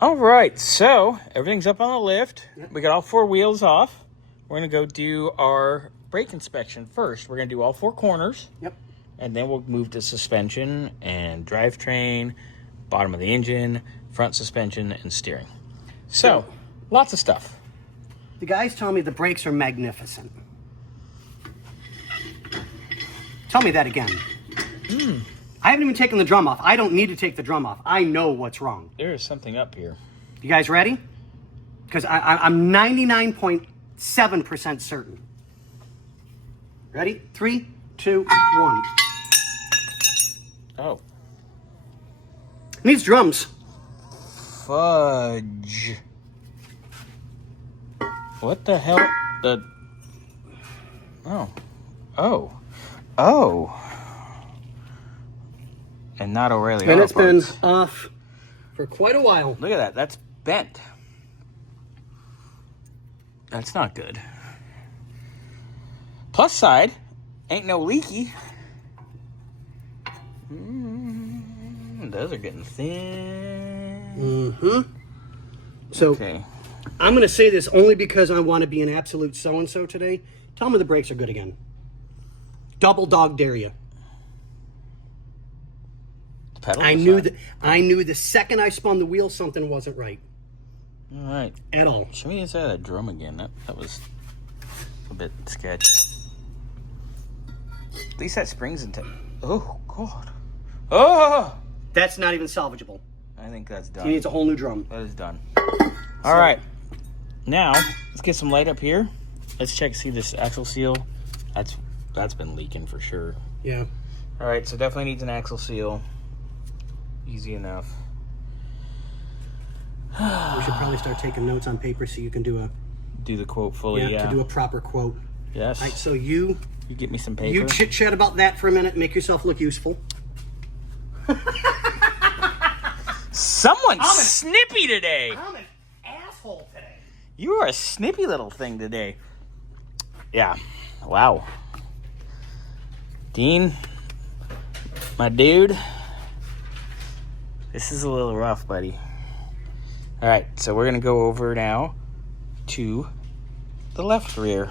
All right, so everything's up on the lift. Yep. We got all 4 wheels off. We're going to go do our brake inspection first. We're going to do all 4 corners. Yep. And then we'll move to suspension and drivetrain, bottom of the engine, front suspension, and steering. So, lots of stuff. The guys tell me the brakes are magnificent. Tell me that again. I haven't even taken the drum off. I don't need to take the drum off. I know what's wrong. There is something up here. You guys ready? Because I'm 99.7% certain. Ready? 3, 2, 1. Oh. It needs drums. Fudge. What the hell? Oh. And not O'Reilly Auto And it's been Parts. off for quite a while. Look at that. That's bent. That's not good. Plus side, ain't no leaky. Those are getting thin. So Okay. I'm going to say this only because I want to be an absolute so-and-so today. Tell me the brakes are good again. Double dog dare you. The pedal I side. knew the second I spun the wheel something wasn't right. All right. At all. Show me inside that drum again. That was a bit sketch. At least that springs into. Oh God. Oh! That's not even salvageable. I think that's done. He needs a whole new drum. That is done. All right. Now let's get some light up here. Let's check see this axle seal. That's been leaking for sure. Yeah. All right. So definitely needs an axle seal. Easy enough. We should probably start taking notes on paper so you can do the quote fully. Yeah. to do a proper quote. Yes. All right, so you get me some paper. You chit chat about that for a minute. Make yourself look useful. Someone's snippy today. I'm an asshole today. You are a snippy little thing today. Yeah. Wow. Dean, my dude, this is a little rough, buddy. All right, so we're going to go over now to the left rear.